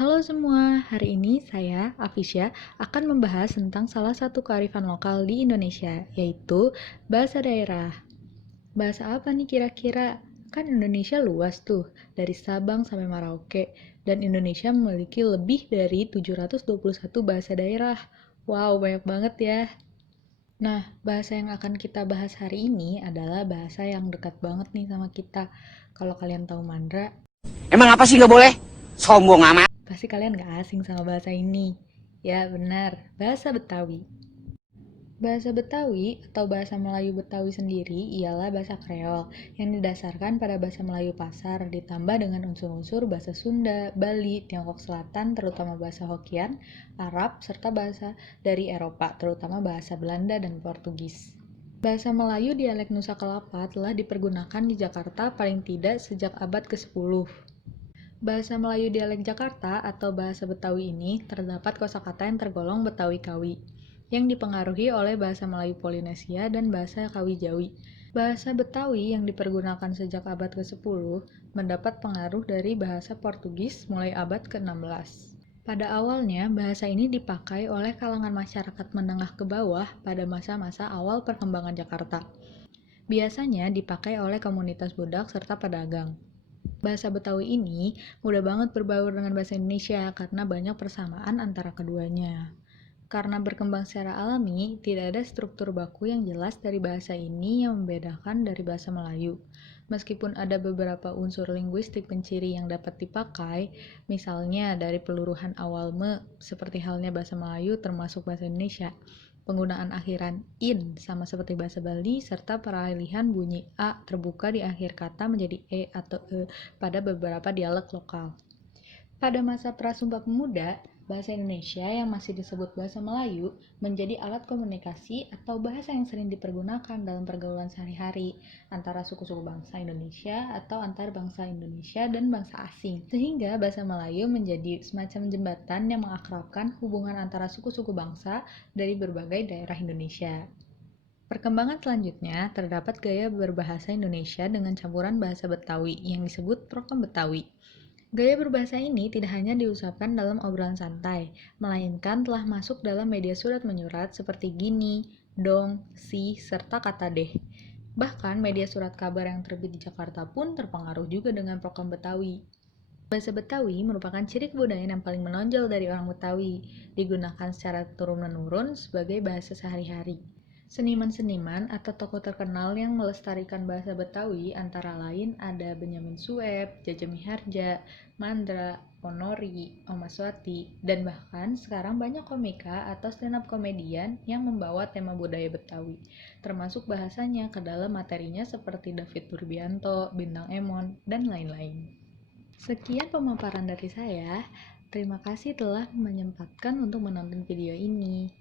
Halo semua, hari ini saya, Afisya, akan membahas tentang salah satu kearifan lokal di Indonesia, yaitu bahasa daerah. Bahasa apa nih kira-kira? Kan Indonesia luas tuh, dari Sabang sampai Merauke, dan Indonesia memiliki lebih dari 721 bahasa daerah. Wow, banyak banget ya. Nah, bahasa yang akan kita bahas hari ini adalah bahasa yang dekat banget nih sama kita. Kalau kalian tahu Mandra, Emang apa sih nggak boleh? Sombong amat. pasti kalian gak asing sama bahasa ini. Ya, benar, bahasa Betawi. Bahasa Betawi atau bahasa Melayu Betawi sendiri ialah bahasa Kreol yang didasarkan pada bahasa Melayu pasar ditambah dengan unsur-unsur bahasa Sunda, Bali, Tiongkok Selatan terutama bahasa Hokian, Arab, serta bahasa dari Eropa terutama bahasa Belanda dan Portugis. Bahasa Melayu dialek Nusa Kelapa telah dipergunakan di Jakarta paling tidak sejak abad ke-10. Bahasa Melayu dialek Jakarta atau bahasa Betawi ini terdapat kosakata yang tergolong Betawi Kawi, yang dipengaruhi oleh bahasa Melayu Polinesia dan bahasa Kawi Jawi. Bahasa Betawi yang dipergunakan sejak abad ke-10 mendapat pengaruh dari bahasa Portugis mulai abad ke-16. Pada awalnya, bahasa ini dipakai oleh kalangan masyarakat menengah ke bawah pada masa-masa awal perkembangan Jakarta. Biasanya dipakai oleh komunitas budak serta pedagang. Bahasa Betawi ini mudah banget berbaur dengan bahasa Indonesia karena banyak persamaan antara keduanya. Karena berkembang secara alami, tidak ada struktur baku yang jelas dari bahasa ini yang membedakan dari bahasa Melayu. Meskipun ada beberapa unsur linguistik penciri yang dapat dipakai, misalnya dari peluruhan awal me, seperti halnya bahasa Melayu termasuk bahasa Indonesia, penggunaan akhiran in sama seperti bahasa Bali, serta peralihan bunyi a terbuka di akhir kata menjadi e atau e pada beberapa dialek lokal. Pada masa Prasumpah Pemuda, bahasa Indonesia yang masih disebut bahasa Melayu menjadi alat komunikasi atau bahasa yang sering dipergunakan dalam pergaulan sehari-hari antara suku-suku bangsa Indonesia atau antar bangsa Indonesia dan bangsa asing. Sehingga bahasa Melayu menjadi semacam jembatan yang mengakrabkan hubungan antara suku-suku bangsa dari berbagai daerah Indonesia. Perkembangan selanjutnya terdapat gaya berbahasa Indonesia dengan campuran bahasa Betawi yang disebut Prokem Betawi. Gaya berbahasa ini tidak hanya diucapkan dalam obrolan santai, melainkan telah masuk dalam media surat menyurat seperti gini, dong, si, serta kata deh. Bahkan media surat kabar yang terbit di Jakarta pun terpengaruh juga dengan program Betawi. Bahasa Betawi merupakan ciri kebudayaan yang paling menonjol dari orang Betawi, digunakan secara turun-menurun sebagai bahasa sehari-hari. Seniman-seniman atau tokoh terkenal yang melestarikan bahasa Betawi antara lain ada Benyamin Sueb, Jaja Miharja, Mandra, Ponori, Oma Swati, dan bahkan sekarang banyak komika atau stand-up komedian yang membawa tema budaya Betawi, termasuk bahasanya ke dalam materinya seperti David Turbianto, Bintang Emon, dan lain-lain. Sekian pemaparan dari saya. Terima kasih telah menyempatkan untuk menonton video ini.